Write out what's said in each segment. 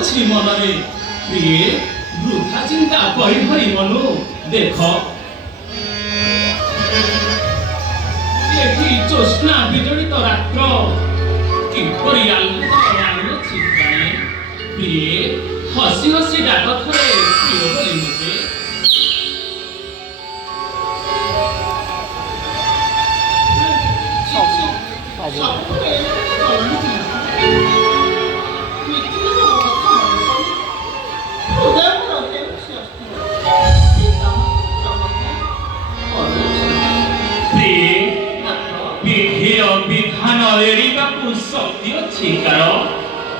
ଅଛି ମନରେ ପ୍ରିୟ ବୃଥା ଚିନ୍ତା କରିପାରିବନୁ ଦେଖ ଏଠି ଜ୍ୟୋତ୍ସ୍ନା ବିଜଡ଼ିତ ରାତ୍ର କିପରି ଆହ୍ଲାଦ ଆଣୁଅଛି ଜାଣେ ପ୍ରିୟ ହସି ହସି ଡାକ ଥରେ ପ୍ରିୟ ବୋଲି ମୋତେ ବିଧାନ ଏଡ଼ିବାକୁ ଶକ୍ତି ଅଛି କାର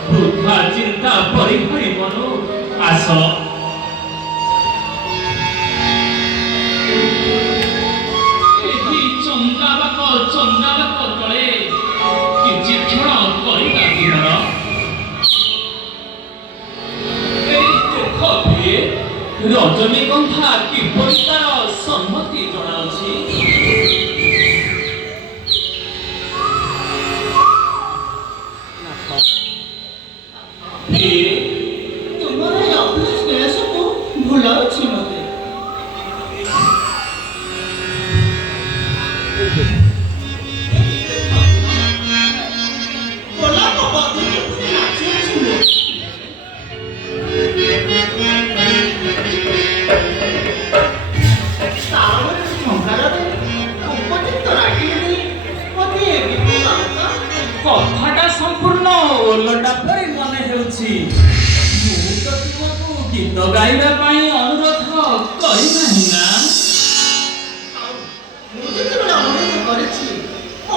ବୃଥା ଚିନ୍ତା ପରିହରିବନୁ ଆସ ଏଠି ଚନ୍ଦାବାକ ତଳେ କିଛି କ୍ଷଣ କରିବା ଦିନର ଦେଖ ପ୍ରିୟ ରଜନୀଗନ୍ଧା କିପରି ତାର ସମ୍ମତି ଜଣାଉଛି ତୁମର ଏ ଅଭୁଲା ସ୍ନେହ ସବୁ ଭୁଲାଉଛି ମୋତେ ଗୋଲାପ ବଧୂ ନାଚୁଅଛି ତାଳରେ ଝଙ୍କାରରେ ଉପଯୁକ୍ତ ରାଗିଲେ ମୋତେ ଏ ଗୀତ ଗାଉତା କଥାଟା ସମ୍ପୂର୍ଣ୍ଣ ଓଲଟା ପରି ମନେ ହେଉଛି ମୁଁ ତ ତୁମକୁ ଗୀତ ଗାଇବା ପାଇଁ ଅନୁରୋଧ କରିନାହିଁ ନା ମୁଁ ଯେତେବେଳେ ଅନୁରୋଧ କରିଛି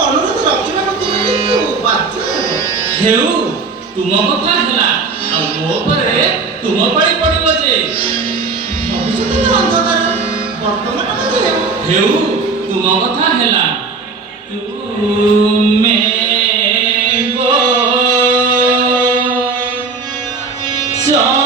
ଅନୁରୋଧ ରଖିବାକୁ ତୁମେ କିନ୍ତୁ ବାଧ୍ୟ ହେବ ହେଉ ତୁମ କଥା ହେଲା ଆଉ ମୋ ଉପରେ ତୁମ ପାଳି ପଡ଼ିବ ଯେ ଭବିଷ୍ୟତର ଅନ୍ଧକାର ବର୍ତ୍ତମାନ ମଧ୍ୟ ହେଉ ତୁମ କଥା ହେଲା ତୁମେ go